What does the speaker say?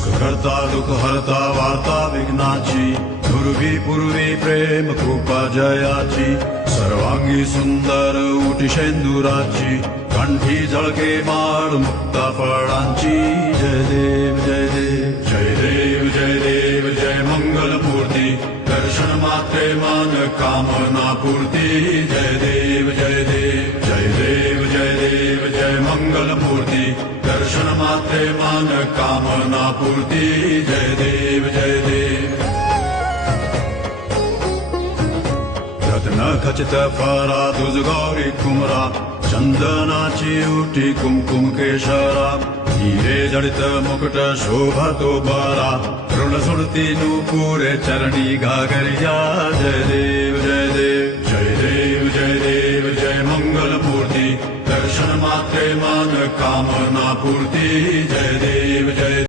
सुख करता दुःख हरता वार्ता विघ्नाची, पूर्वी पूर्वी प्रेम कृपा जयाची, सर्वांगी सुंदर उटी शेंदुराची, कंठी झळके माळ मुक्ता फळांची. जय देव जय देव जय देव जय देव जय मंगल मूर्ती, दर्शन मात्रे मन कामना पूर्ती. जय देव जय देव जय देव जय देव जय मंगल मूर्ती, दर्शन मात्रे मन कामना पूर्ती. जय देव जय देव. रत्न खचित फरा तुझ गौरी कुमरा, चंदनाची उटी कुमकुम केशरा, हिरे जडित मुकुट शोभतो बरा, ऋण सुरती नूपुरे चरणी घागरिया. जय देव जय देव जय देव जय देव जय मंगल मूर्ती, दर्शन मात्रे मन कामना पूर्ती. जय देव जय